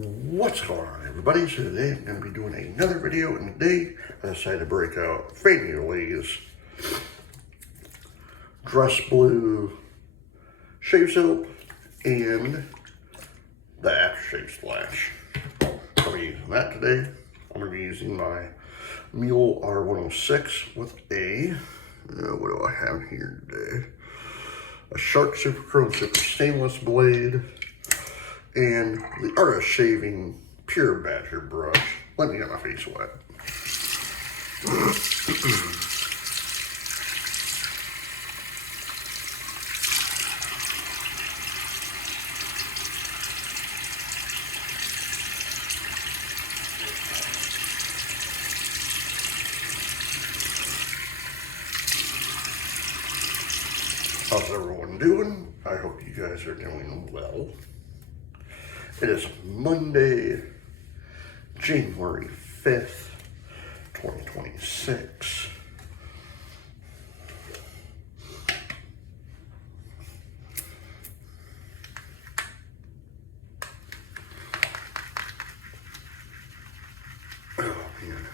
What's going on, everybody? So today I'm going to be doing another video, and today I decided to break out Yulay's Dress Blue shave soap and the aftershave splash. I'll be using that today. I'm going to be using my Mule R106 with what do I have here today? A Shark Super Chrome Super Stainless blade and the Artist Shaving Pure Badger brush. Let me get my face wet. How's everyone doing? I hope you guys are doing well. It is Monday, January 5th, 2026. Oh, man.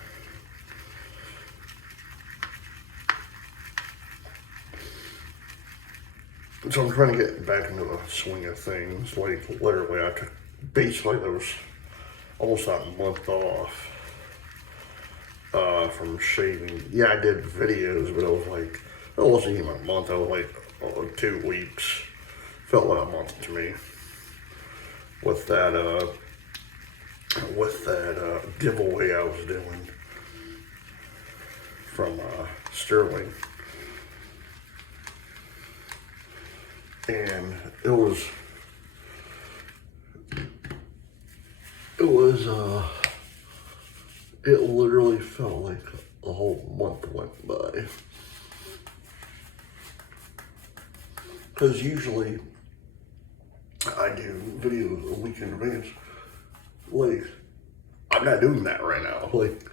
So I'm trying to get back into the swing of things. Like, literally, I took basically there was almost a month off from shaving. Yeah, I did videos, but it wasn't even a month. I was like 2 weeks. Felt like a month to me with that giveaway I was doing from Sterling. And it literally felt like a whole month went by. Because usually I do videos a week in advance. Like, I'm not doing that right now. Like,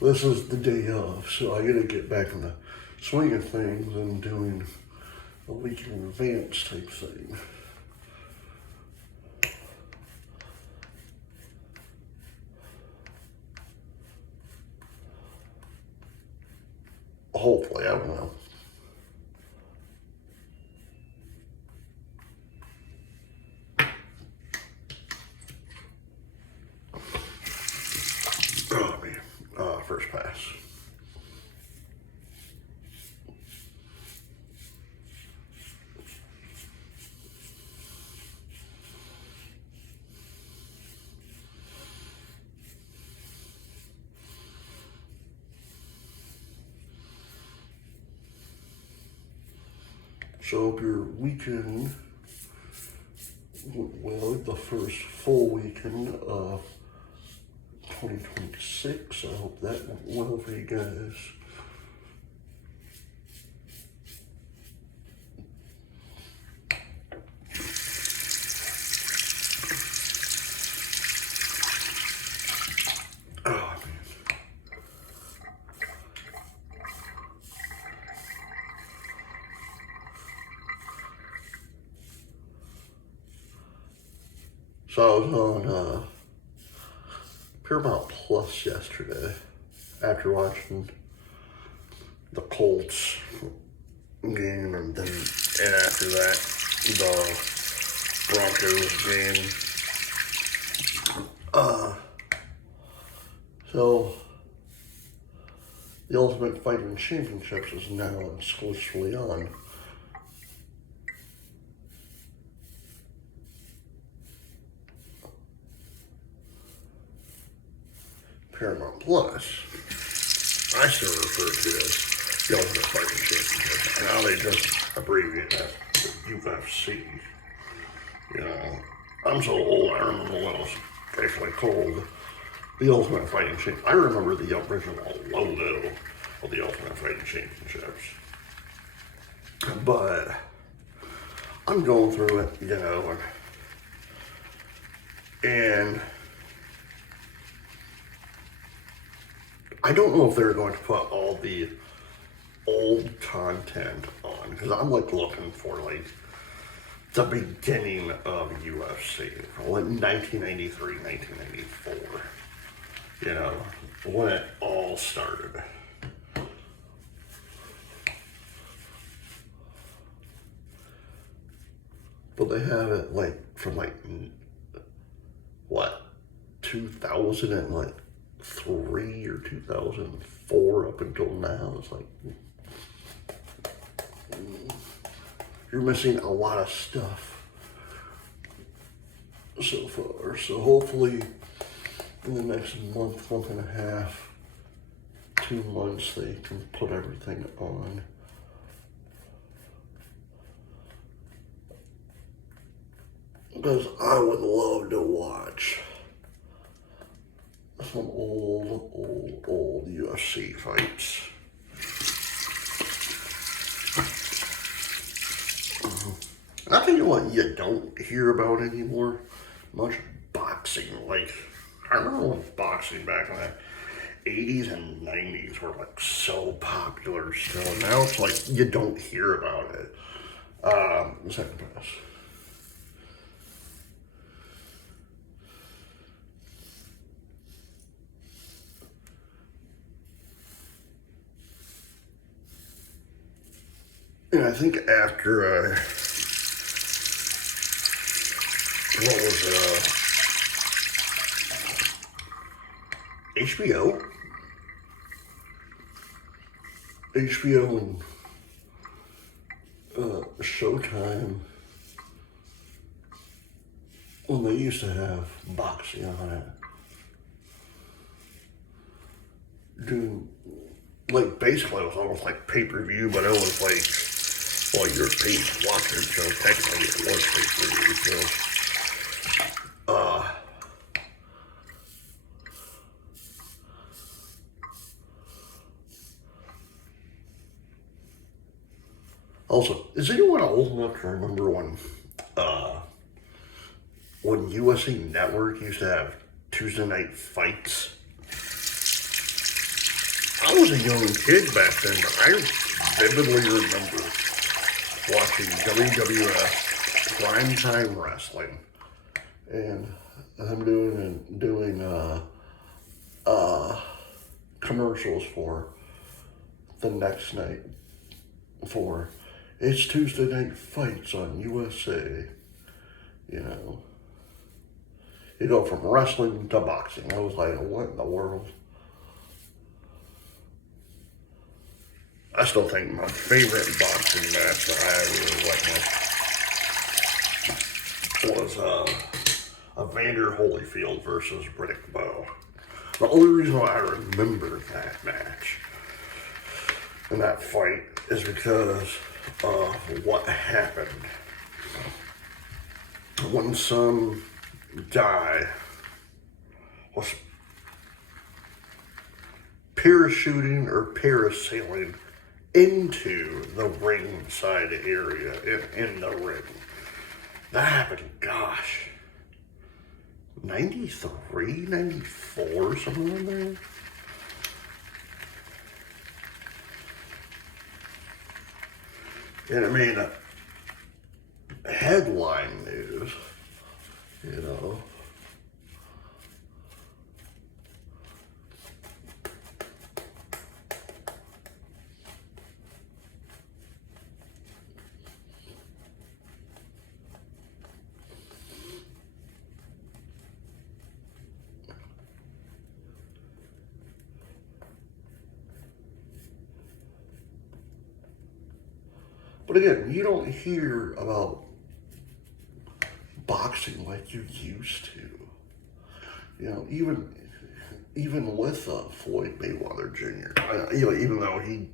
this is the day of, so I gotta get back in the swing of things and doing a week in advance type thing. Hopefully, I don't know. Oh man, first pass. So if your weekend went well, the first full weekend of 2026, I hope that went well for you guys. Oh man. So I was on Paramount Plus yesterday after watching the Colts game, and after that the Broncos game. So the Ultimate Fighting Championships is now exclusively on Paramount Plus. I still refer to it as the Ultimate Fighting Championship. Now they just abbreviate that to UFC. You know, I'm so old, I remember when it was actually called the Ultimate Fighting Championship. I remember the original logo of the Ultimate Fighting Championships. But I'm going through it, you know, and I don't know if they're going to put all the old content on, because I'm like looking for like the beginning of UFC, like 1993, 1994. You know, when it all started. But they have it like from like what 2003 or 2004 up until now. It's like you're missing a lot of stuff so far. So hopefully in the next month and a half, 2 months, they can put everything on. Because I would love to watch some old UFC fights. And I tell you what, you don't hear about anymore much boxing. Like, I remember when boxing back in the 80s and 90s were like so popular still. And now it's like you don't hear about it. Second pass. And I think after, what was HBO? HBO and Showtime, when they used to have boxing on it, do, like, basically it was almost like pay-per-view, but it was like, well, you're paid to watch it, so technically it was pay-per-view, so, also, is anyone old enough to remember when USA Network used to have Tuesday night fights? I was a young kid back then, but I vividly remember watching WWF primetime wrestling and them doing commercials for the next night for it's Tuesday night fights on USA. You know, you go from wrestling to boxing. I was like, what in the world? I still think my favorite boxing match that I really witnessed was Evander Holyfield versus Riddick Bowe. The only reason why I remember that match and that fight is because of what happened when some guy was parachuting or parasailing into the ringside area in the ring. That happened, gosh, 93, 94, somewhere in there. And it made a headline news, you know. But again, you don't hear about boxing like you used to. You know, even with Floyd Mayweather Jr. You know, even though he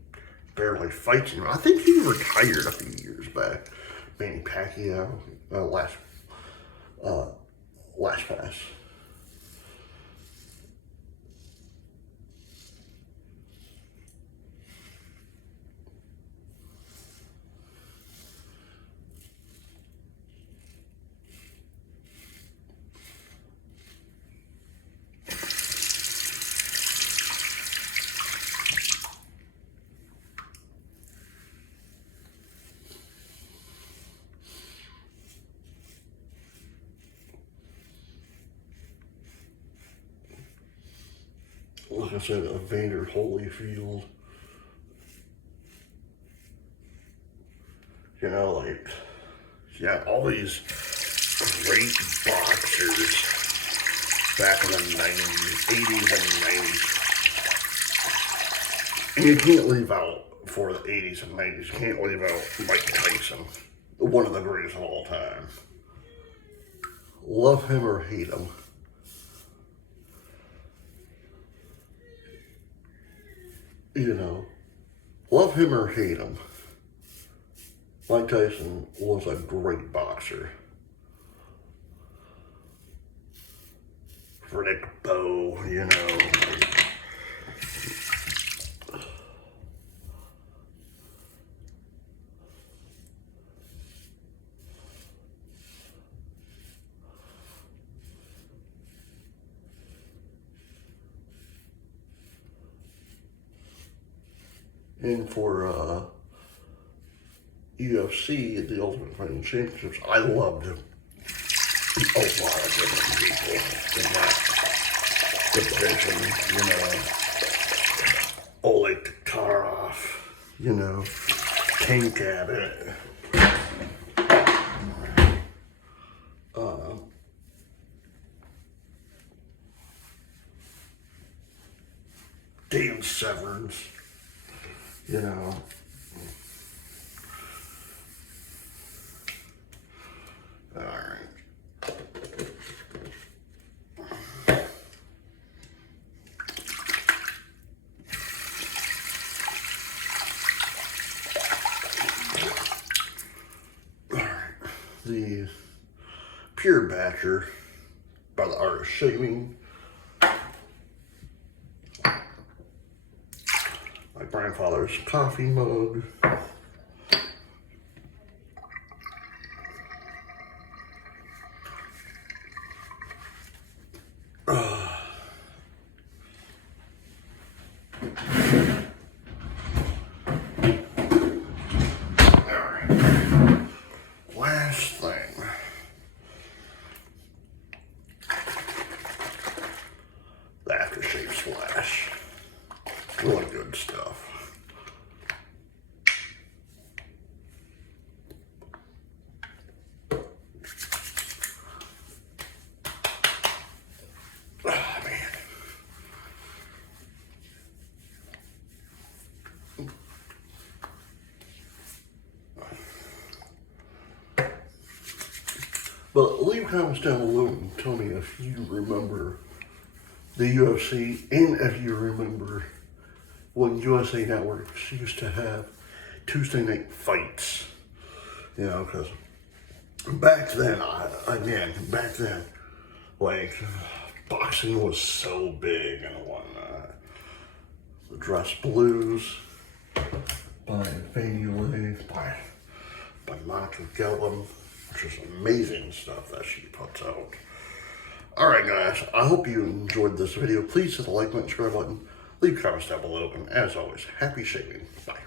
barely fights anymore, I think he retired a few years back. Manny Pacquiao, last pass. like I said, Evander Holyfield. You know, like, yeah, all these great boxers back in the 90s, 80s and 90s. And you can't leave out, for the 80s and 90s, you can't leave out Mike Tyson, one of the greatest of all time. Love him or hate him. You know, love him or hate him, Mike Tyson was a great boxer. Bleu, you know. And for UFC, the Ultimate Fighting Championships, I loved a lot of different people in that division, you know. Oleg Taktarov, you know, Tank Abbott. Dan Severns, you know. All right. The Pure Batcher by the Art of Shaving. My grandfather's coffee mug. Last thing. The aftershave splash. Really good stuff. Ah, man. But leave comments down below and tell me if you remember the UFC and if you remember when USA Networks used to have Tuesday night fights. You know, because back then, back then, like, boxing was so big and whatnot. The Dress Blues by Yulay, by Monica Gellam, which is amazing stuff that she puts out. Alright guys, I hope you enjoyed this video. Please hit the like button, subscribe button, leave comments down below, and as always, happy shaving. Bye.